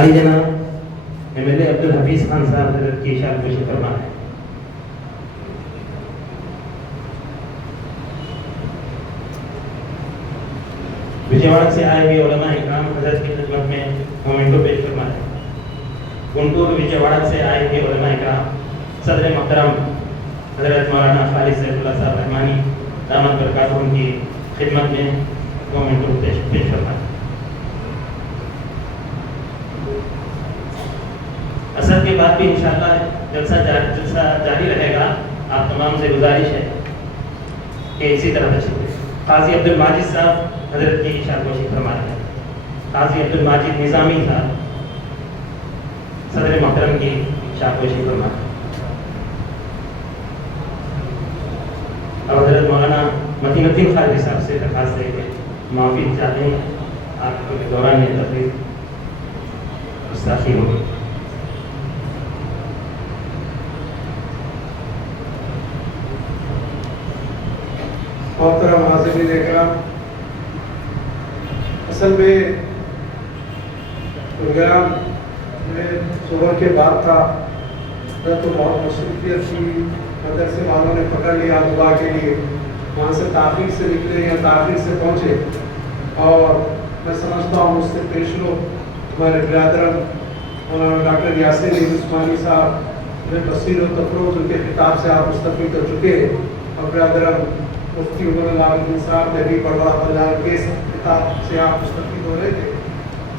عالی جناب MLA عبدالحفیظ خان صاحب حضرت کی اشارت گوشی فرمائیں۔ وجےواڑہ سے آئے ہوئے علماء اکرام حضرت کی خدمت میں مومنٹو پیش فرمائیں۔ گنٹور وجےواڑہ سے آئے ہوئے علماء اکرام صدر محترم حضرت مولانا خالد سیف اللہ صاحب رحمانی دامت برکاتہم کی خدمت میں مومنٹو پیش فرمائیں۔ اثر کے بعد بھی انشاءاللہ جلسہ جاری رہے گا۔ آپ تمام سے گزارش ہے کہ اسی طرح تشریف۔ قاضی عبدالماجد صاحب حضرت کی اشارت گوشی فرما رہے ہیں۔ قاضی عبدالماجد نظامی صاحب صدر محترم کی اشارت گوشی فرما رہے ہیں۔ اور حضرت مولانا متین الدین خالدی صاحب سے درخواست ہے کہ معافی چاہتے ہیں آپ کے دوران یہ تقریر گستاخی ہوگی۔ محترم حاضرین اکرام، اصل میں پروگرام میں صبح کے بعد تھا تو بہت مصروفیت تھی، مدرسے والوں نے پکڑ لیا دعا کے لیے، وہاں سے تاخیر سے نکلے یا تاخیر سے پہنچے، اور میں سمجھتا ہوں مجھ سے پیش لو ہمارے برادرم مولانا ڈاکٹر یاسر علی عثمانی صاحب بصیر و تفروز ان کے خطاب سے آپ مستفید کر چکے ہیں، اور برادرم مفتی عمر العابدین صاحب نے بھی بڑا بلال کے خطاب سے آپ مستفید ہو رہے تھے۔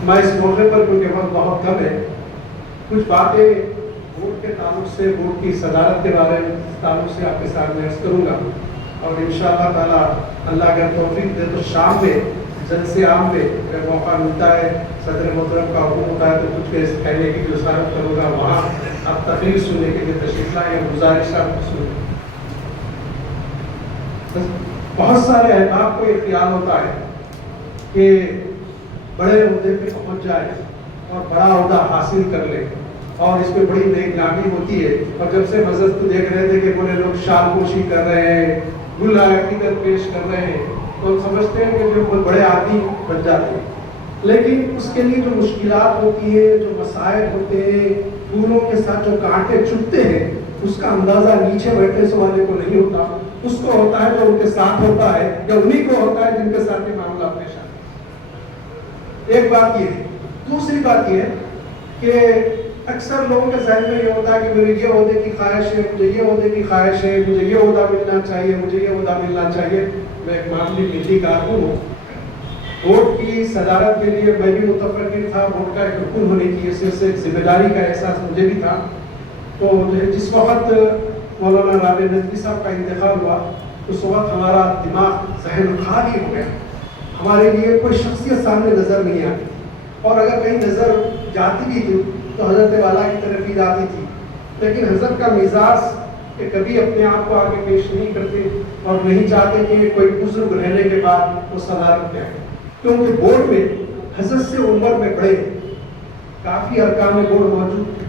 میں اس موقع پر کیونکہ وقت بہت کم ہے، کچھ باتیں ووٹ کے تعلق سے، ووٹ کی صدارت کے بارے میں تعلق سے آپ کے سامنے عرض کروں گا، اور انشاءاللہ تعالیٰ اللہ اگر توفیق دے تو شام میں جلسے عام میں اگر موقع ملتا ہے، صدر محترم کا حکم ہوتا ہے تو کچھ کہنے کی جسارت کروں گا، وہاں آپ تقریر سننے کے لیے تشریف لائیں، یا گزارش آپ کو سنیں۔ بہت سارے احباب کو یہ خیال ہوتا ہے کہ بڑے عہدے پہ پہنچ جائے اور بڑا عہدہ حاصل کر لے، اور اس پہ بڑی نیک نامی ہوتی ہے، اور جب سے حضرت کو دیکھ رہے تھے کہ بڑے لوگ شال پوشی کر رہے ہیں، گل عقیدت پیش کر رہے ہیں، تو ہم سمجھتے ہیں کہ جو کوئی بڑے آدمی بن جاتے ہیں، لیکن اس کے لیے جو مشکلات ہوتی ہیں، جو مسائل ہوتے ہیں، پھولوں کے ساتھ جو کانٹے چبھتے ہیں، اس کا اندازہ نیچے بیٹھنے سے والے کو نہیں ہوتا، اس کو ہوتا ہے جو ان کے ساتھ ہوتا ہے، یا انہی کو ہوتا ہے جن کے ساتھ یہ معاملہ پیش آتا ہے۔ ایک بات یہ ہے۔ دوسری بات یہ ہے کہ اکثر لوگوں کے ذہن میں یہ ہوتا ہے کہ میری یہ عہدے کی خواہش ہے، مجھے یہ عہدے کی خواہش ہے، مجھے یہ عہدہ ملنا چاہیے، مجھے یہ عہدہ ملنا چاہیے۔ میں ایک معمولی ملی کارکن ہوں، ووٹ کی صدارت کے لیے میں بھی متفقین تھا، ووٹ کا ایک رکن ہونے کی حیثیت سے ذمہ داری کا احساس مجھے بھی تھا۔ تو جس وقت مولانا رابع ندوی صاحب کا انتخاب ہوا، اس وقت ہمارا دماغ ذہن خالی ہو گیا، ہمارے لیے کوئی شخصیت سامنے نظر نہیں آتی، اور اگر کہیں نظر جاتی بھی تھی تو حضرت والا کی طرف ہی جاتی تھی، لیکن حضرت کا مزاج کہ کبھی اپنے آپ کو آگے پیش نہیں کرتے، اور نہیں چاہتے کہ کوئی بزرگ رہنے کے بعد وہ صدارت میں آئے، کیونکہ بورڈ میں حضرت سے عمر میں بڑے کافی ارکان بورڈ موجود تھے،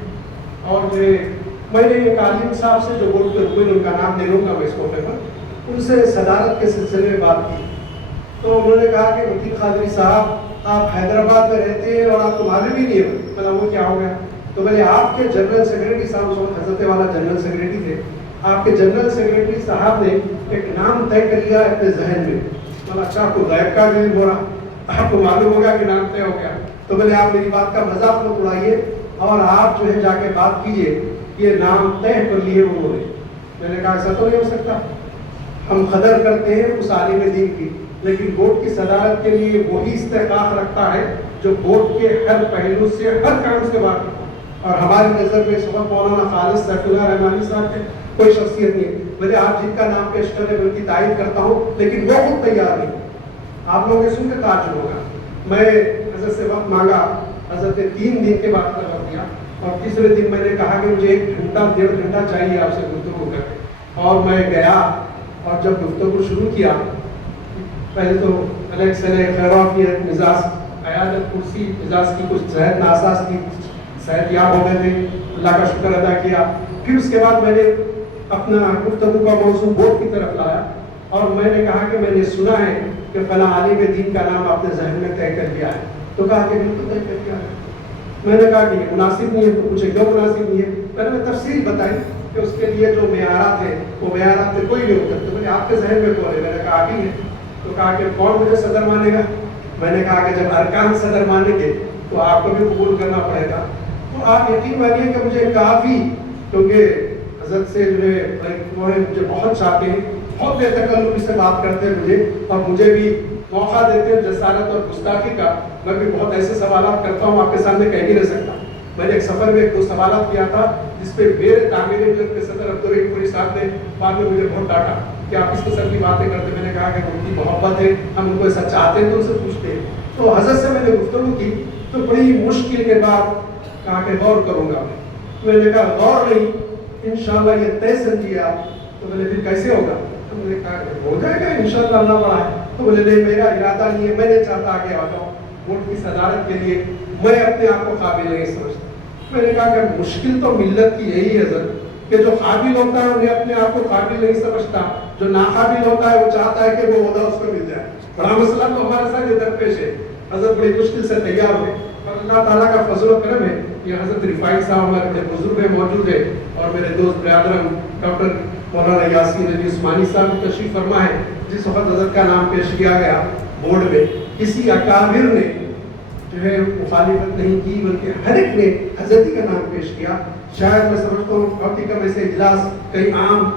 اور جو میں نے ایک عالم صاحب سے جو بورڈ کے رکن، ان کا نام دے لوں گا میں اس موقع پر، ان سے صدارت کے سلسلے میں بات کی، تو انہوں نے کہا کہ متین خادری صاحب آپ حیدرآباد میں رہتے ہیں اور آپ کو معلوم ہی نہیں ہے۔ میں وہ کیا ہو گیا؟ تو میں نے آپ کے جنرل سیکریٹری صاحب، اس وقت حضرت والا جنرل سیکریٹری تھے، آپ کے جنرل سیکریٹری صاحب نے ایک نام طے کر لیا اپنے ذہن میں۔ اچھا، آپ کو غیب کا علم ہو رہا، آپ کو معلوم ہوگا کہ نام طے ہو گیا، تو میں نے آپ میری بات کا مذاق مت اڑائیے، اور آپ جو ہے جا کے بات کیجیے، یہ نام طے کر لیے انہوں نے۔ میں نے کہا ایسا تو نہیں ہو سکتا، ہم قدر کرتے ہیں اس عالم دین کی، لیکن ووٹ کی صدارت کے لیے وہی استحقاق رکھتا ہے جو ووٹ کے ہر پہلو سے، ہر کام سے واقف ہو، اور ہماری نظر میں اس وقت مولانا خالد سیف اللہ رحمانی صاحب کے کوئی شخصیت نہیں ہے۔ مجھے آپ جن کا نام پیش کر رہے ہیں ان کی تائید کرتا ہوں، لیکن وہ خود تیار نہیں۔ آپ لوگوں نے سن کے تعجب ہوگا، میں حضرت سے وقت مانگا، حضرت نے 3 دن کے بعد کر دیا، اور تیسرے دن میں نے کہا کہ مجھے 1 گھنٹہ 1.5 گھنٹہ چاہیے آپ سے گفتگو کر کے، اور میں گیا، اور جب گفتگو شروع کیا، پہلے تو الیکشن خیرہ کی مزاج، قیادت کرسی مزاج کی کچھ صحت ناساز کی، صحت یاب ہو گئے تھے، اللہ کا شکر ادا کیا۔ پھر اس کے بعد میں نے اپنا گفتگو کا موضوع ووٹ کی طرف لایا، اور میں نے کہا کہ میں نے سنا ہے کہ فلاں عالم دین کا نام آپ نے ذہن میں طے کر لیا ہے، تو کہا کہ بالکل طے کر لیا ہے۔ میں نے کہا کہ یہ مناسب نہیں ہے. تو پوچھے کیوں مناسب نہیں ہے؟ میں نے تفصیل بتائی کہ اس کے لیے جو معیارات ہیں وہ معیارات میں کوئی نہیں ہو سکتے. میں نے آپ کے ذہن میں کون ہے؟ میں نے کہا آپ ہی ہے. تو کہا کہ کون مجھے صدر مانے گا؟ میں نے کہا کہ جب ارکان صدر مانیں گے تو آپ کو بھی قبول کرنا پڑے گا. تو آپ یقین مانیے کہ مجھے کافی، کیونکہ حضرت سے جو ہے وہ مجھے بہت چاہتے ہیں، بہت بے تکلفی سے بات کرتے ہیں مجھے، اور مجھے بھی موقع دیتے ہیں جسارت اور گستاخی کا. میں بھی بہت ایسے سوالات کرتا ہوں آپ کے سامنے کہہ نہیں رہ سکتا. میں نے ایک سفر میں 2 سوالات کیا تھا جس پہ میرے تعمیری ملت کے صدر عبدالرحیم پوری صاحب نے بعد میں مجھے بہت ڈانٹا کہ آپ اس قسم کی باتیں کرتے. میں نے کہا کہ ان کی محبت ہے، ہم ان کو ایسا چاہتے ہیں تو ان سے پوچھتے ہیں. تو حضرت سے میں نے گفتگو کی تو بڑی مشکل کے بعد کہا کہ غور کروں گا. میں نے کہا غور نہیں، انشاءاللہ یہ طے سمجھیے آپ. تو میں نے پھر کیسے ہوگا؟ تو میں نے کہا کہ ہو جائے گا انشاءاللہ، اللہ بڑا ہے. تو بولے نہیں، میرا ارادہ نہیں ہے، میں نہیں چاہتا کہ آ جاؤں ملک کی صدارت کے لیے، میں اپنے آپ کو قابل نہیں سمجھتا. میں نے کہا کہ مشکل تو ملت کی یہی ہے سر کہ جو قابل ہوتا ہے انہیں اپنے آپ کو قابل نہیں سمجھتا، جو ناقابل ہوتا ہے وہ چاہتا ہے کہ وہ عہدہ اس کو مل جائے. بڑا مسئلہ تو ہمارے ساتھ یہ درپیش ہے. حضرت بڑی مشکل سے تیار ہوئے اور اللہ تعالیٰ کا فضل و کرم ہے. یہ حضرت رفاعی صاحب ہمارے بڑے بزرگ ہیں موجود ہیں، اور میرے دوست برادرم ڈاکٹر مولانا یاسین علی عثمانی صاحب تشریف فرما ہے. جس وقت حضرت کا نام پیش کیا گیا بورڈ میں، کسی اکابر نے جو ہے مخالفت نہیں کی، بلکہ ہر ایک نے حضرت کا نام پیش کیا. شاید میں سمجھتا ہوں بہت ہی کم ایسے اجلاس کئی عام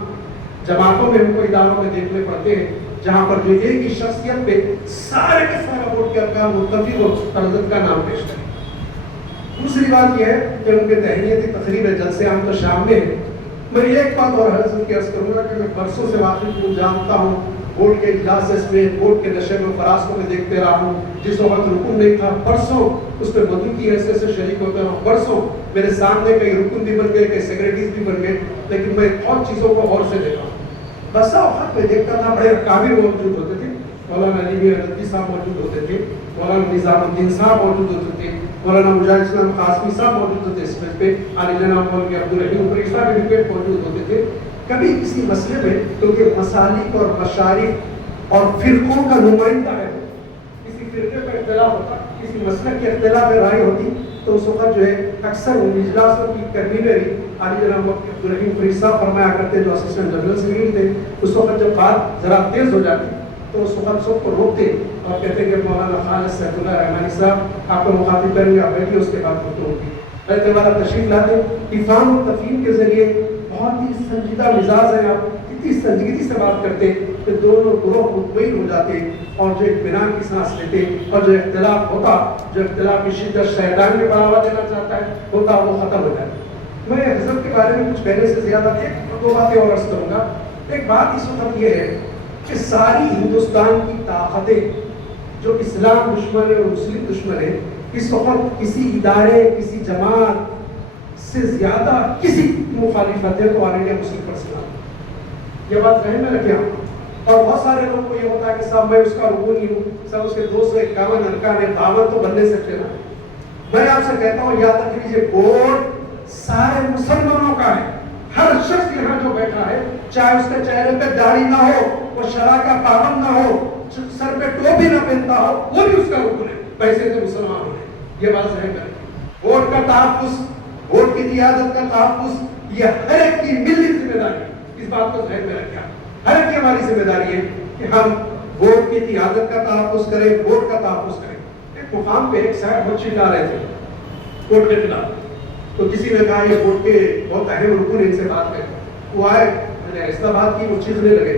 جماعتوں میں ہم کو اداروں میں دیکھنے پڑتے ہیں جہاں پر جو ایک ہی شخصیت پہ سارے کے سارا ووٹ کے ارکان متفق ہو حضرت کا نام پیش کریں. دوسری بات یہ ہے کہ ان کے تہنیتی تقریب جلسے عام تو شام میں ہے. میں ایک بات اور حضرت کی عرض کروں گا کہ میں برسوں سے واقف ہوں، جانتا ہوں بورڈ کے اجلاس میں، بورڈ کے نشے میں فراز کو میں دیکھتے رہا ہوں. جس وقت رکن نہیں تھا برسوں اس پہ مدعو کی حیثیت سے شریک ہوتا رہا ہوں. برسوں میرے سامنے کئی رکن بھی بن گئے، کئی سیکریٹریز بھی بن گئے، لیکن میں بہت چیزوں کو غور سے دیکھا ہوں. بسا وقت میں دیکھتا تھا بڑے اکابر موجود ہوتے تھے، مولانا علی ندوی صاحب موجود ہوتے تھے، مولانا نظام الدین صاحب موجود ہوتے تھے، مولانا مجاہد اسلام قاسمی صاحب موجود ہوتے، اس پہ علی جناب مولوی عبدالرحیم پوری صاحب ایڈوکیٹ موجود ہوتے تھے. کبھی کسی مسئلے میں کیونکہ مسالک اور مشارف اور فرقوں کا نمائندہ ہے، کسی فرقے کا اختلاف ہوتا، کسی مسئلے کی اختلاف رائے ہوتی، تو اس وقت جو ہے اکثر ان اجلاسوں کی کنوینری علی جناب عبدالرحیم پوری صاحب فرمایا کرتے جو اسسٹنٹ جنرل سیکریٹری تھے. اس وقت جب بات ذرا تیز ہو جاتی تو اس وقت سب کو روکتے اور کہتے کہ مولانا خالد سیف اللہ رحمانی صاحب آپ کو مخاطب کریں گے، آپ بیٹھیے، اس کے بعد گفتگو ہوگی. حضرت والا تشریف لاتے، افہام و تفہیم کے ذریعے بہت ہی سنجیدہ مزاج ہے، آپ اتنی سنجیدگی سے بات کرتے کہ دونوں گروہ مطمئن ہو جاتے اور جو اطمینان کی سانس لیتے، اور جو اختلاف ہوتا، جو اختلاف کی شدت شیطان میں بڑھاوا دینا چاہتا ہے ہوتا، وہ ختم ہو جاتا. میں حضرت کے بارے میں کچھ کہنے سے زیادہ ایک دو باتیں اور عرض کروں گا. ایک بات اس وقت یہ ہے کہ ساری ہندوستان کی طاقتیں جو اسلام دشمن ہے اور مسلم دشمن ہے، اس وقت کسی ادارے، کسی جماعت سے زیادہ کسی مخالفت ہے تو آل انڈیا مسلم پرسنل. یہ بات ذہن میں رکھیں آپ. اور بہت سارے لوگوں کو یہ ہوتا ہے کہ صاحب میں اس کا رکن نہیں ہوں، صاحب اس کے 251 ارکان ہیں، دعوت تو بننے سکتے نا. میں آپ سے کہتا ہوں یاد رکھ لیجیے، بورڈ سارے مسلمانوں کا ہے. ہر شخص یہاں جو بیٹھا ہے، چاہے اس کے چہرے پہ داڑھی نہ ہو، وہ شرع کا پابند نہ ہو، سر پہ ٹوپی نہ پہنتا ہو، وہ بھی اس کا رکن ہے، پیسے سے مسلمان ہو. یہ بات ذہن میں رکھیں. ووٹ کا تحفظ، ووٹ کی قیادت کا تحفظ، یہ ہر ایک کی ملی ذمہ داری ہے. اس بات کو ذہن میں رکھیں. ہر ایک کی ہماری ذمہ داری ہے کہ ہم ووٹ کی قیادت کا تحفظ کریں، ووٹ کا تحفظ کریں. ایک مقام پہ ایک صاحب بہت چلا رہے تھے ووٹ کے خلاف، تو کسی نے کہا یہ ووٹ کے بہت اہم رکن ان سے بات کریں. وہ آئے، میں نے ایسا بات کی، وہ چیخنے لگے.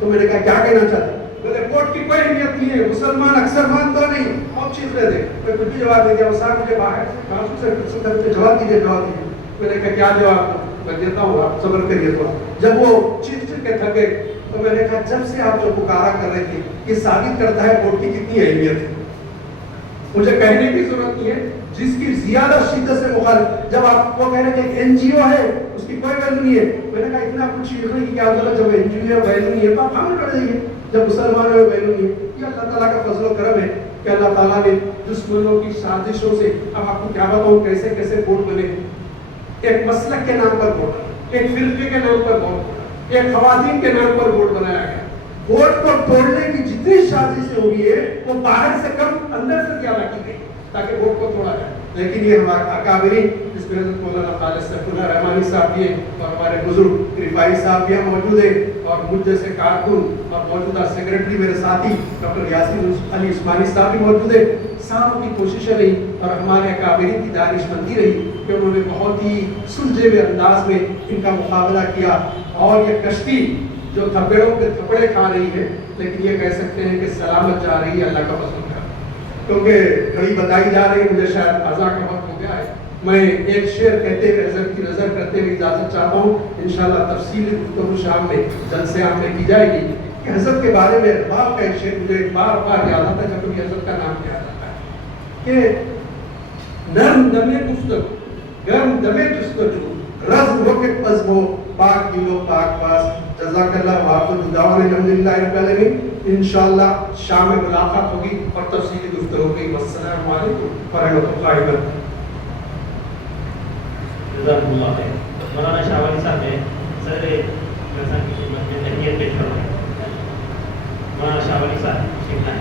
تو میں نے کہا کیا کہنا چاہتے؟ بولے ووٹ کی کوئی اہمیت نہیں ہے، مسلمان اکثر مانتا نہیں. اور چیخنے دے. میں کچھ بھی جواب دے دیا. وہ صاحب مجھے باہر سے جواب دیجیے، جواب دیجیے. میں نے کہا کیا جواب دوں؟ میں دیتا ہوں، آپ صبر کریے. تو جب وہ چیخ چیخ کے تھک گئے تو میں نے کہا جب سے آپ جو پکارا کر رہے تھے یہ ثابت کرتا ہے ووٹ کی کتنی اہمیت ہے. مجھے کہنے کی ضرورت نہیں ہے جس کی زیادہ شدت سے مخالف. جب آپ کو کہہ رہے کہ این جی او ہے اس کی کوئی ویلیو نہیں ہے، میں نے کہا اتنا کچھ لکھنے کی کیا ضرورت؟ جب این جی او ہے ویلیو نہیں ہے تو آپ ہم کر دیں. جب مسلمان ہے ویلیو نہیں ہے. یہ اللہ تعالیٰ کا فضل و کرم ہے کہ اللہ تعالیٰ نے دشمنوں کی سازشوں سے، اب آپ کو کیا بتاؤں کیسے کیسے ووٹ بنے. ایک مسلک کے نام پر ووٹ، ایک فرقے کے نام پر ووٹ، ایک خواتین کے نام پر ووٹ بنایا گیا. ووٹ کو توڑنے کی جتنی سازشیں ہوئی ہے وہ باہر سے کم اندر سے زیادہ کی گئی تاکہ ووٹ کو توڑا جائے. لیکن یہ ہمارے اکابرین جس میں حضرت مولانا خالد سیف اللہ رحمانی صاحب بھی ہیں اور ہمارے بزرگ رفاعی صاحب بھی موجود ہیں اور مجھ جیسے کارکن اور موجودہ سیکرٹری میرے ساتھی ڈاکٹر یاسین علی عثمانی صاحب بھی موجود ہیں. ساروں کی کوششیں رہی اور ہمارے اکابرین کی دانش مندی رہی کہ انہوں نے بہت ہی سلجھے ہوئے انداز میں ان کا مقابلہ کیا. اور یہ کشتی جو تھپڑوں کے تھپڑے کھا رہی ہے لیکن یہ کہہ سکتے ہیں کہ سلامت جا رہی ہے اللہ کا فضل کا, کیونکہ گھڑی بتائی جا رہی ہے. مجھے شاید قضا کا وقت ہو گیا ہے. میں ایک شعر کہتے ہوئے حضرت کی نظر کرتے ہوئے اجازت چاہتا ہوں. انشاءاللہ تفصیلی گفتگو شام میں جلسے عام میں کی جائے گی کہ حضرت کے بارے میں اقبال کا ایک شعر مجھے بار بار یاد آتا ہے جب بھی حضرت کا نام کیا جاتا ہے کہ نرم دمے گفتگو گرم دمے جستجو رز روکٹ پزمو پاک دلو پاک پاس. جزاک اللہ وآخر دعوانا الحمدللہ رب العالمین. انشاءاللہ شام میں ملاقات ہوگی اور تفصیلی گفتگو ہوگی. والسلام علیکم ورحمۃ اللہ وبرکاتہ. جزاک اللہ خیر. مولانا شاہ ولی صاحب نے صدر جلسہ کی خدمت میں تحیت پیش فرمائی. مولانا شاہ ولی صاحب شیخ ہیں.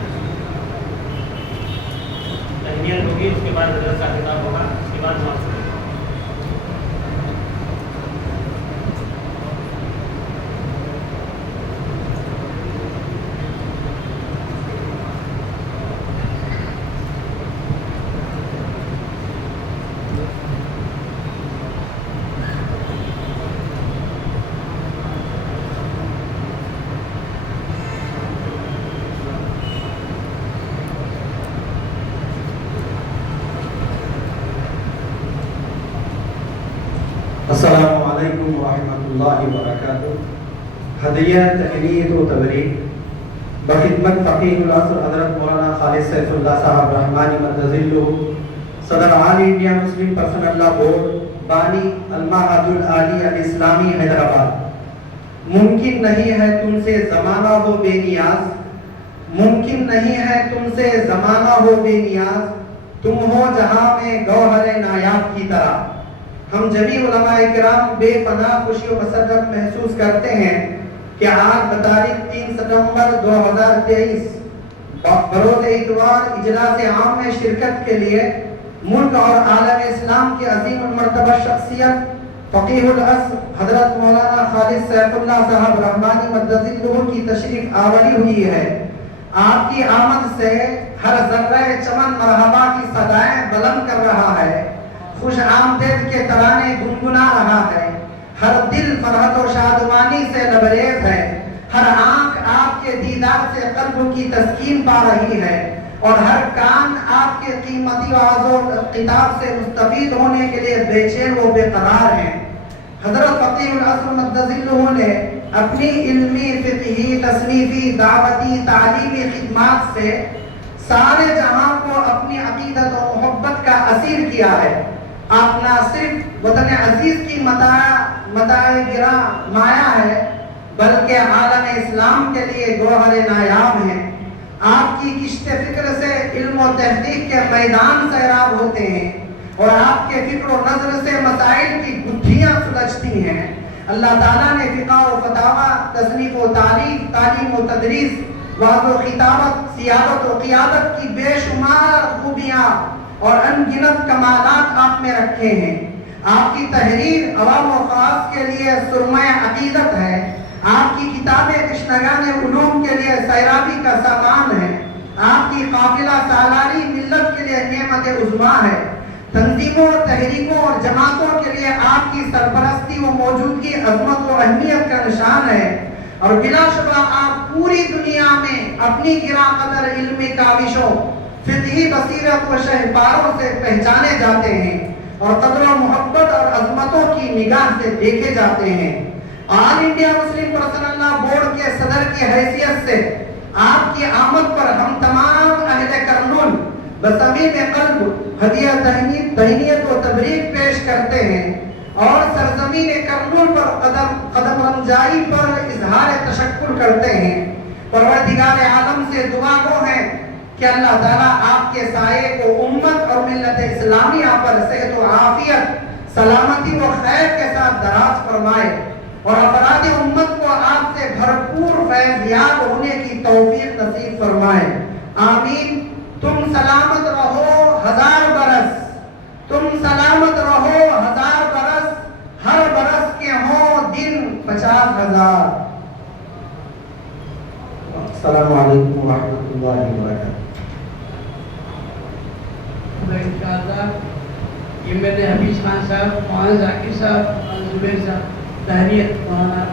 تحیت ہوگی, اس کے بعد حضرت کا خطاب ہوگا, اس کے بعد معاف. السلام علیکم ورحمۃ اللہ وبرکاتہ. ہدیہ تہنیت و تبریک بخدمت فقیہ العصر حضرت مولانا خالد سیف اللہ صاحب رحمانی مدظلہ, صدر آل انڈیا مسلم پرسنل لا بورڈ, بانی المعہد العالی الاسلامی حیدرآباد. ممکن نہیں ہے تم سے زمانہ ہو بے نیاز, ممکن نہیں ہے تم سے زمانہ ہو بے نیاز, تم ہو جہاں میں گوہر نایاب کی طرح. ہم جمیع علماء کرام بے پناہ خوشی و مسرت محسوس کرتے ہیں کہ آج بتاریخ 3 ستمبر 2023 بروز اتوار اجلاس عام میں شرکت کے لیے ملک اور عالم اسلام کی عظیم المرتبہ شخصیت فقیہ العصر حضرت مولانا خالد سیف اللہ صاحب رحمانی مدظلہ کی تشریف آوری ہوئی ہے. آپ کی آمد سے ہر ذرہ چمن مرحبا کی صدائیں بلند کر رہا ہے, خوش آمدید کے ترانے گنگنا رہا ہے, ہر دل فرحت و شادمانی سے لبریز ہے, ہر آنکھ آپ کے دیدار سے قلب کی تسکین پا رہی ہے, اور ہر کان آپ کے قیمتی آواز و خطاب سے مستفید ہونے کے لیے بے چین و بے قرار ہیں. حضرت فقیہ العصر مدظلہ نے اپنی علمی, فقہی, تصنیفی, دعوتی, تعلیمی خدمات سے سارے جہاں کو اپنی عقیدت و محبت کا اسیر کیا ہے. آپ نہ صرف وطن عزیز کی متاع گراں مایا ہے بلکہ عالم اسلام کے لیے گوہر نایاب ہیں. آپ کی کشت فکر سے علم و تحقیق کے میدان سیراب ہوتے ہیں اور آپ کے فکر و نظر سے مسائل کی گتھیاں سلجھتی ہیں. اللہ تعالیٰ نے فقہ و فتاوی, تصنیف و تعلیف, تعلیم و تدریس, وعظ و خطابت, سیادت و قیادت کی بے شمار خوبیاں اور انگنت کمالات آپ میں رکھے ہیں. آپ کی تحریر عوام و خاص کے لیے سرمہ عقیدت ہے. آپ کی کتابیں تشنگان علوم کے لیے سیرابی کا سامان ہے. آپ کی قافلہ سالاری ملت کے لیے نعمت عظمیٰ ہے. تنظیموں, تحریکوں اور جماعتوں کے لیے آپ کی سرپرستی و موجودگی عظمت و اہمیت کا نشان ہے. اور بلا شبہ آپ پوری دنیا میں اپنی گراں قدر علمی کاوشوں, فقہی بصیرت و شہپاروں سے پہچانے جاتے ہیں اور قدر و محبت اور عظمتوں کی نگاہ سے دیکھے جاتے ہیں. آل انڈیا مسلم پرسنل لا بورڈ کے صدر کی حیثیت سے آپ کی آمد پر ہم تمام اہل کرنول بصمیم قلب ہدیہ تہنیت و تبریک پیش کرتے ہیں اور سرزمین کرنول پر قدم رمجائی پر اظہار تشکر کرتے ہیں. پروردگار عالم سے دعا گو ہیں کہ اللہ تعالیٰ آپ کے سائے کو امت اور ملت اسلامیہ پر صحت و عافیت, سلامتی و خیر کے ساتھ دراز فرمائے اور افراد امت کو آپ سے بھرپور فیض یاب ہونے کی توفیق نصیب فرمائے. آمین. تم سلامت رہو 1000 برس, صاحب M L A Hafeez Khan صاحب مولانا ذاکر صاحب مولانا زبیر صاحب تحریت مولانا